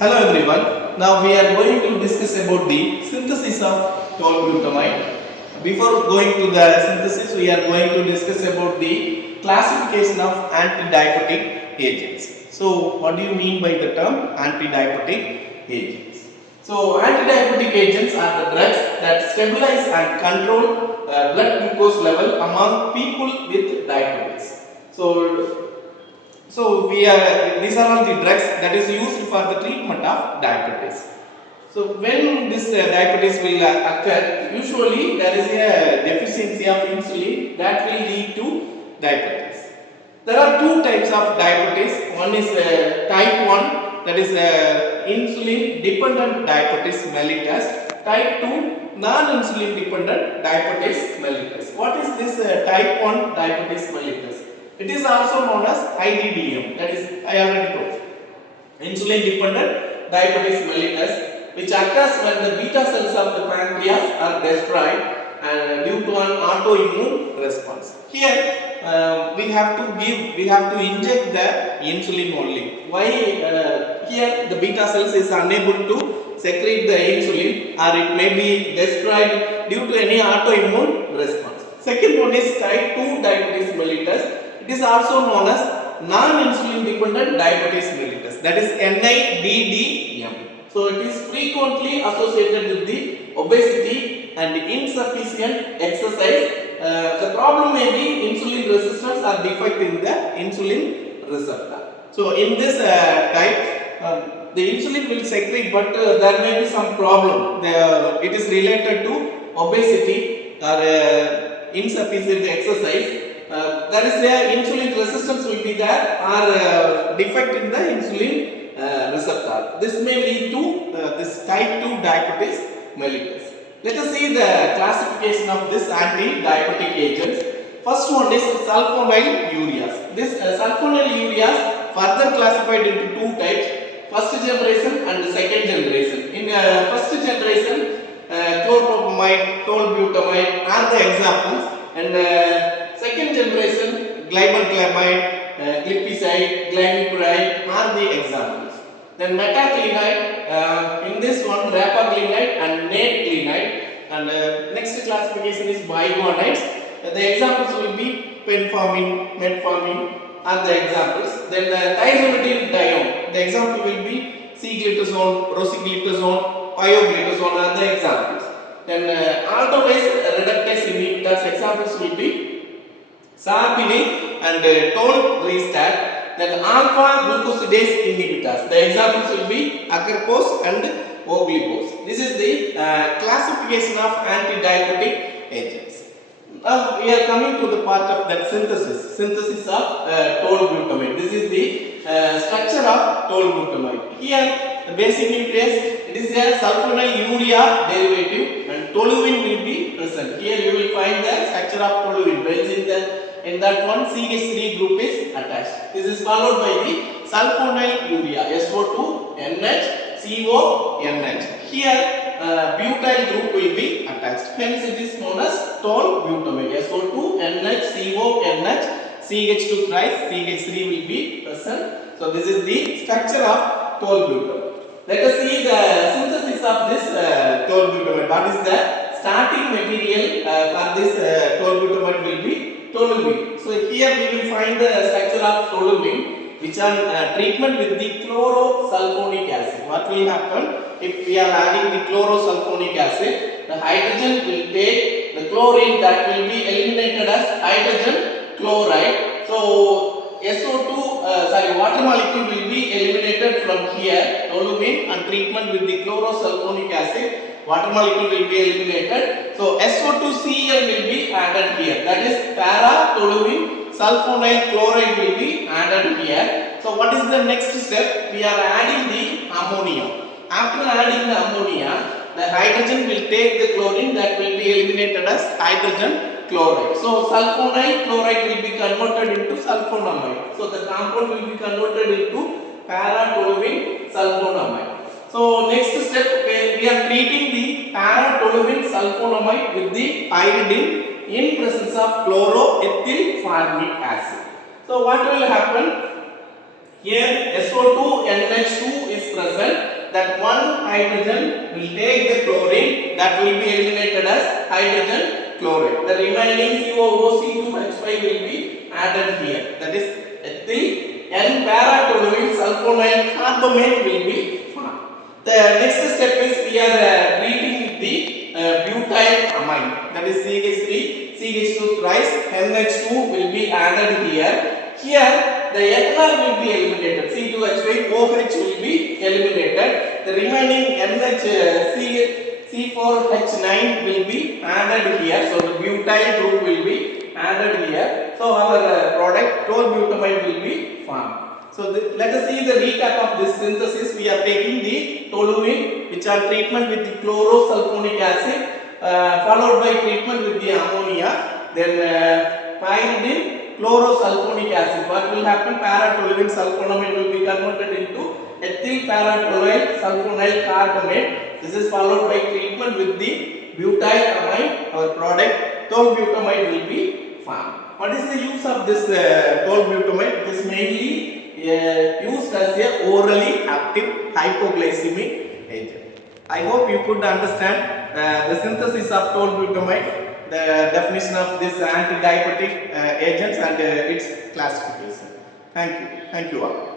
Hello everyone. Now we are going to discuss about the synthesis of tolbutamide. Before going to the synthesis, we are going to discuss about the classification of anti-diabetic agents. So, what do you mean by the term anti-diabetic agents? So, anti-diabetic agents are the drugs that stabilize and control blood glucose level among people with diabetes. So these are all the drugs that is used for the treatment of diabetes. So when this diabetes will occur, usually there is a deficiency of insulin that will lead to diabetes. There are two types of diabetes. One is type 1, that is insulin dependent diabetes mellitus. Type 2, non-insulin dependent diabetes mellitus. What is this type 1 diabetes mellitus? It is also known as IDDM, that is I already told. Insulin dependent diabetes mellitus, which occurs when the beta cells of the pancreas are destroyed due to an autoimmune response. Here we have to inject the insulin only. Why? Here the beta cells is unable to secrete the insulin, or it may be destroyed due to any autoimmune response. Second one is type 2 diabetes mellitus. It is also known as non-insulin dependent diabetes mellitus, that is NIDDM. So it is frequently associated with the obesity and insufficient exercise. The problem may be insulin resistance or defect in the insulin receptor. So in this type, the insulin will secrete, but there may be some problem. It is related to obesity or insufficient exercise. That is the insulin resistance will be there, or defect in the insulin receptor. This may lead to this type 2 diabetes mellitus. Let us see the classification of this anti-diabetic agents. First one is sulfonylureas. This sulfonylureas further classified into two types: first generation and second generation. In first generation, chlorpropamide, tolbutamide are the examples, and second generation, Glibenclamide, glipizide, glimepiride are the examples. Then Metformin, in this one Repaglinide and Meglitinides, and next classification is bigonides. The examples will be Metformin are the examples. Then thiazolidinedione, the example will be C-glitazone, rosiglitazone, pioglitazone are the examples. Then aldolase reductase inhibitors examples will be Sarpinine and tolrestat. Then alpha glucosidase inhibitors, the examples will be agarpose and oglipose. This is the classification of anti-diabetic agents. Now we are coming to the part of that synthesis of tolbutamide. This is the structure of tolbutamide. Here the basic nucleus, it is a sulfonylurea derivative, and toluene will be present. Here you will find the structure of toluene. In that one CH3 group is attached. This is followed by the sulfonylurea, SO2 NH CO NH. Here butyl group will be attached. Hence it is known as tolbutamide. SO2 NH CO NH CH2 thrice CH3 will be present. So this is the structure of tolbutamide. Let us see the synthesis of this tolbutamide. What is the starting material for this tolbutamide will be toluene. So here we will find the structure of toluene, which are treatment with the chlorosulfonic acid. What will happen if we are adding the chlorosulfonic acid? The hydrogen will take the chlorine that will be eliminated as hydrogen chloride. So water molecule will be eliminated from here, toluene, and treatment with the chlorosulfonic acid. Water molecule will be eliminated. So SO2Cl will be added here. That is para-toluene sulfonyl chloride will be added here. So what is the next step? We are adding the ammonia. After adding the ammonia, the hydrogen will take the chlorine that will be eliminated as hydrogen chloride. So sulfonyl chloride will be converted into sulfonamide. So the compound will be converted into para-toluene sulfonamide. So next step, we are treating the para-toluene sulfonamide with the pyridine in presence of chloroethyl formic acid. So what will happen? Here SO2 NH2 is present. That one hydrogen will take the chlorine, that will be eliminated as hydrogen chloride. The remaining COOC2H5 will be added here. That is ethyl N-para-toluene sulfonyl carbamate will be formed. The next step is we are treating with the butylamine. That is CH3, CH2 thrice, NH2 will be added here. Here the ethanol will be eliminated. C2H5 OH will be eliminated. The remaining C4H9 will be added here. So the butyl group will be added here. So our product tolubutamide will be formed. So let us see the recap of this synthesis. We are taking the toluene, which are treatment with the chlorosulfonic acid, followed by treatment with the ammonia, then pyridine, chlorosulfonic acid. What will happen? Para-toluene sulfonamide will be converted into ethyl para-toluene sulfonyl carbamate. This is followed by treatment with the butylamide. Our product tolubutamide will be formed. What is the use of this tolubutamide? It is mainly used as a orally active hypoglycemic agent. I hope you could understand the synthesis of tolubutamide, the definition of this anti-diabetic agents and its classification. Thank you all.